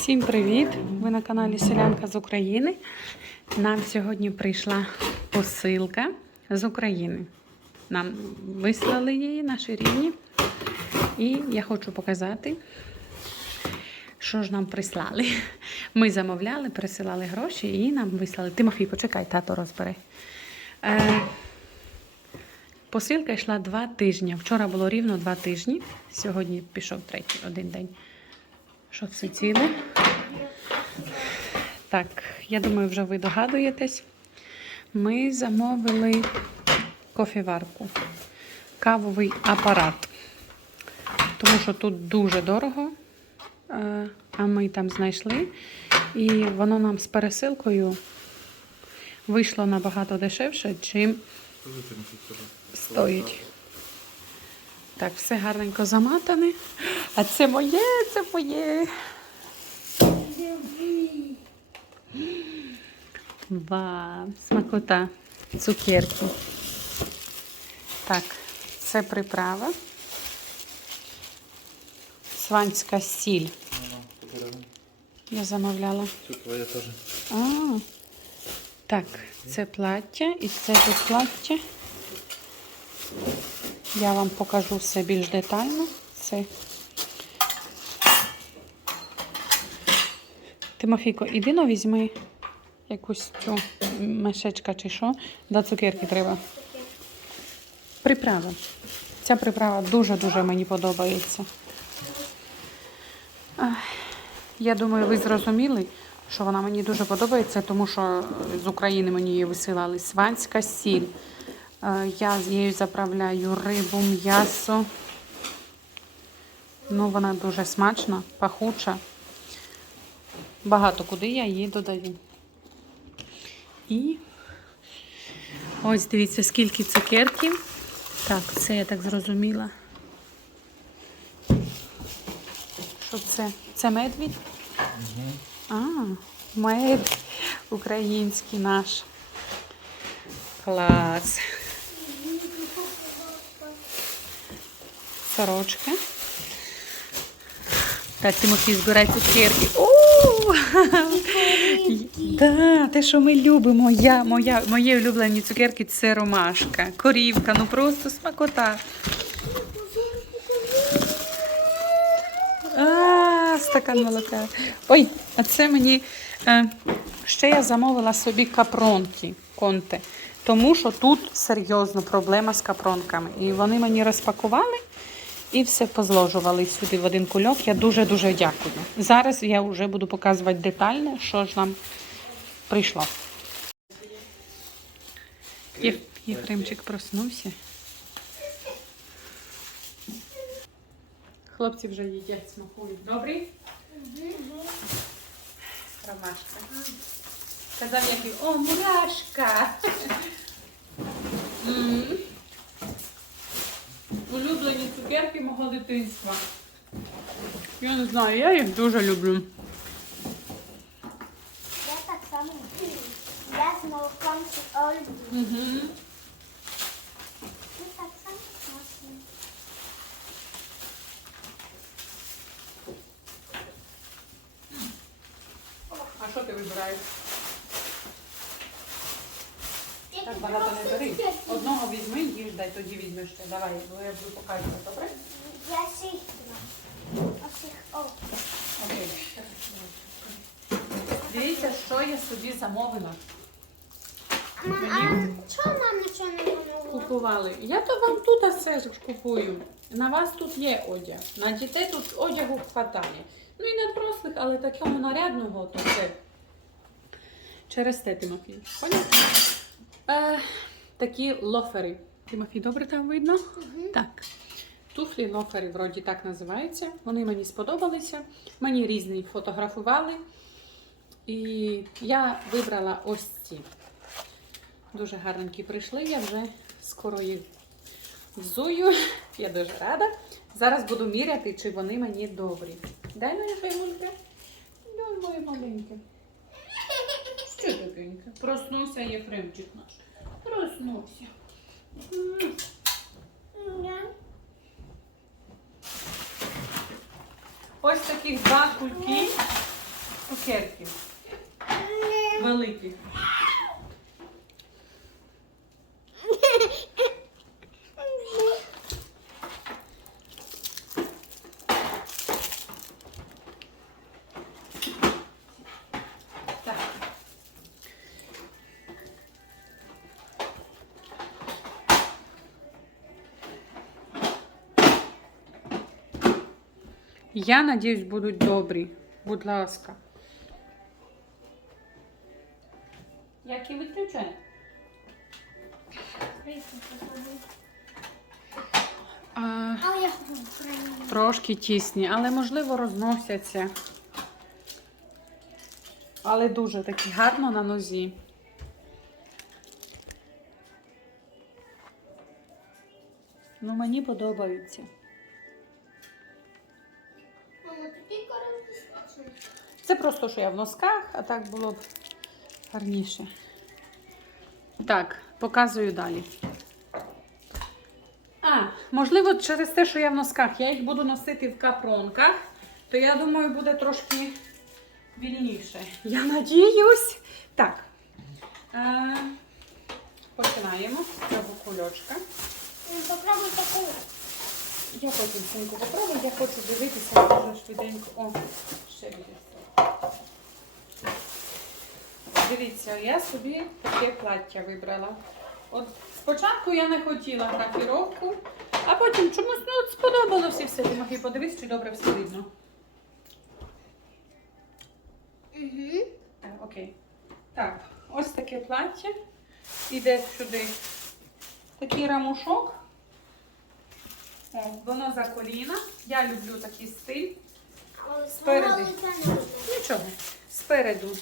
Всім привіт! Ви на каналі Селянка з України. Нам сьогодні прийшла посилка з України. Нам вислали її наші рідні. І я хочу показати, що ж нам прислали. Ми замовляли, присилали гроші і нам вислали. Тимофій, почекай, тато розбере. Е, посилка йшла два тижні. Вчора було рівно два тижні. Сьогодні пішов третій один день. Що все ціле? Так, я думаю, вже ви догадуєтесь. Ми замовили кофеварку, кавовий апарат. Тому що тут дуже дорого, е, а ми там знайшли. І воно нам з пересилкою вийшло набагато дешевше, чим стоїть. Так, все гарненько заматане. А це моє, це моє. Вау, смакота, цукерки. Так, це приправа. Сванська сіль. Я замовляла. Тут твоя теж. А, так, це плаття і це тут плаття. Я вам покажу все більш детально. Це. Тимофійко, іди но візьми якусь цю мешечка чи що. До цукерки треба. Приправа. Ця приправа дуже-дуже мені подобається. Я думаю, ви зрозуміли, що вона мені дуже подобається, тому що з України мені її висилали сванська сіль. Е, Я з нею заправляю рибу, м'ясо. Ну, вона дуже смачна, пахуча. Багато куди я її додаю. І ось дивіться, скільки цукерків. Так, це я так зрозуміла. Що це? Це медвідь? А, мед український наш. Клас. Сорочка. Так, Тимофій збирай цукерки. О! Да, те, що ми любимо. Я, моя, мої улюблені цукерки це ромашка, корівка, ну просто смакота. А, стакан молока. Ой, а це мені е, ще я замовила собі капронки конте. Тому що тут серйозно проблема з капронками. І вони мені розпакували і все позложували сюди в один кульок. Я дуже-дуже дякую. Зараз я вже буду показувати детально, що ж нам прийшло. Єф, Єфремчик проснувся. Хлопці вже їдять, смакують. Добрий? Ромашка. Казав який, о, мурашка. цукерки мого дитинства. Я не знаю, я їх дуже люблю. Я так само. Я з молоком Ольги. Угу. Так само. А що ти вибираєш? Так багато не бери. Одного візьми, їж, дай тоді візьмеш ще. Давай, бо я буду показувати, добре? Я всіх. Окей. Дивіться, що я собі замовила. А мам, а чого нам нічого не помогло? Купували. Я то вам тут все ж купую. На вас тут є одяг. На дітей тут одягу хватає. Ну і на дорослих, але такого нарядного, то це через те, Тимофій. Поняв? Е, такі лофери. Тимофій, добре там видно? Так. Туфлі лофери, вроді так називаються. Вони мені сподобалися. Мені різні фотографували. І я вибрала ось ці. Дуже гарненькі прийшли. Я вже скоро їх взую. Я дуже рада. Зараз буду міряти, чи вони мені добрі. Дай моя фігурка. Дай моє маленьке. Що? Проснувся Єфремчик наш. Проснувся. Ось таких два кульки. Кукерки. Великі. Я надіюсь, будуть добрі. Будь ласка. Як і виключає? А, Але я хочу трошки тісні, але можливо розносяться. Але дуже такі гарно на нозі. Ну, мені подобаються. Це просто, що я в носках, а так було б гарніше. Так, показую далі. А, можливо, через те, що я в носках, я їх буду носити в капронках, то я думаю, буде трошки вільніше. Я надіюсь. Так. Е, починаємо цього кульочка. Попробуй таку. Я потім синку попробую, я хочу дивитися дуже швиденько. О, ще більше. Дивіться, я собі таке плаття вибрала. От спочатку я не хотіла графіровку, а потім чомусь ну, от сподобалося все. Тимохій, подивись, чи добре все видно. Угу. Так, окей. Так, ось таке плаття. Іде сюди такий рамушок. О, воно за коліна. Я люблю такий стиль. Видно. Нічого. Спереду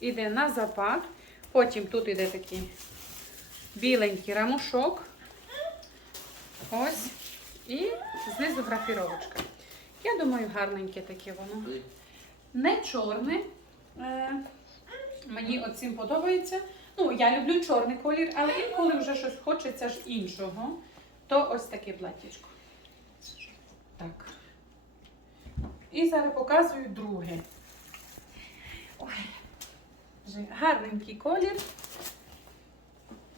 йде на запад, потім тут йде такий біленький рамушок. Ось. І знизу графіровочка. Я думаю, гарненьке таке воно. Не чорне. Е, мені оцим подобається. Ну, я люблю чорний колір, але інколи вже щось хочеться ж іншого, то ось таке платтячко. Так. І зараз показую друге. Ой, вже гарненький колір.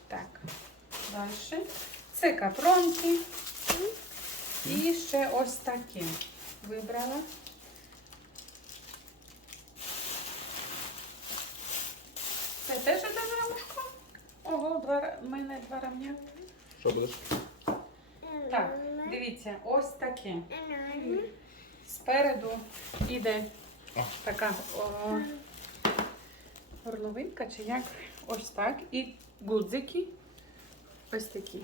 Так, далі. Це капронки. І ще ось таке вибрала. Це теж одне рамушко? Ого, два, в мене два рамня. Що будеш? Так, дивіться, ось таке. Спереду іде така о, горловинка, чи як ось так. І гудзики ось такі.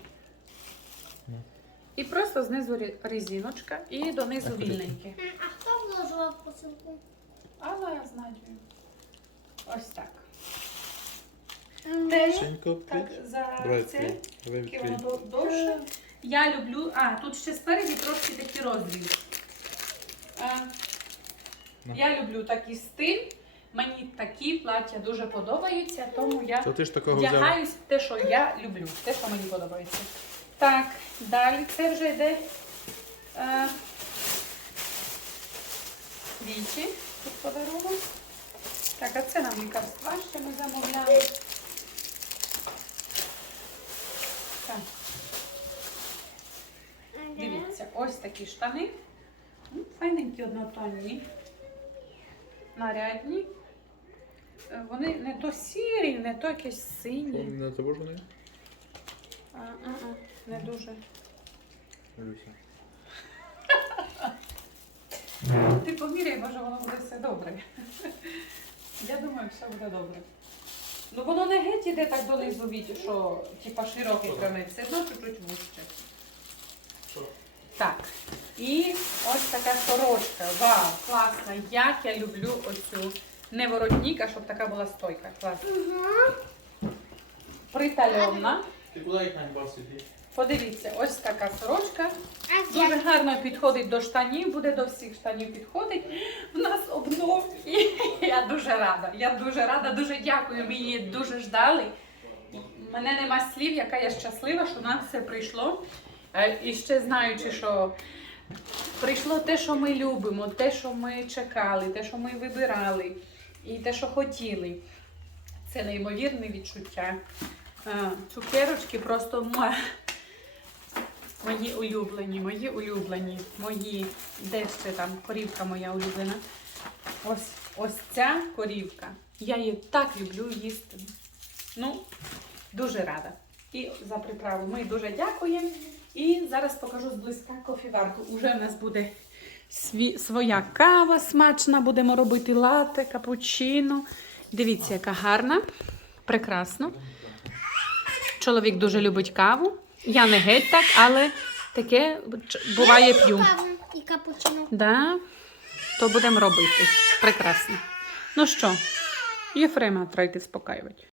І просто знизу рі- резиночка і донизу вільненьке. А хто вложив посилку? Але я знаю. Ось так. Теж так за це. воно довше. Я люблю. А, тут ще спереді трошки такий розріз. А, На. я люблю такий стиль. Мені такі плаття дуже подобаються, тому я То ти ж такого взяла. вдягаюсь те, що я люблю, те, що мені подобається. Так, далі це вже йде е, вічі тут подарунок. Так, а це нам лікарства, що ми замовляли. Так. Дивіться, ось такі штани. Файненькі однотонні. Нарядні. Е, Вони не то сірі, не то якісь сині. Не того? А, а, а, не дуже. Люся. Ти поміряй, може воно буде все добре. Я думаю, все буде добре. Ну воно не геть іде так донизу віті, що типа широкий прямий, все одно чуть-чуть вужче. Так. І ось така сорочка. Вау, класна. Як я люблю оцю не воротник, а щоб така була стойка. Класна. Притальонна. Ти куди їх ганьба? Подивіться, ось така сорочка. Дуже гарно підходить до штанів, буде до всіх штанів підходить. В нас обнов. Я дуже рада. Я дуже рада, дуже дякую. Ми її дуже ждали. Мене нема слів, яка я щаслива, що нам все прийшло. Е, І ще знаючи, що прийшло те, що ми любимо, те, що ми чекали, те, що ми вибирали. і те, що хотіли. Це неймовірне відчуття. Е, Цукерочки просто муа. мої улюблені, мої улюблені, мої. Де ще там корівка моя улюблена. Ось, ось ця корівка. Я її так люблю їсти. Ну, дуже рада. І за приправу ми дуже дякуємо. І зараз покажу зблизька кофіварку. Уже в нас буде сві- своя кава смачна. Будемо робити лате, капучино. Дивіться, яка гарна. Прекрасно. Чоловік дуже любить каву. Я не геть так, але таке буває п'ю. І капучино. Да, то будемо робити. Прекрасно. Ну що, Єфрема треба йти спокаювати.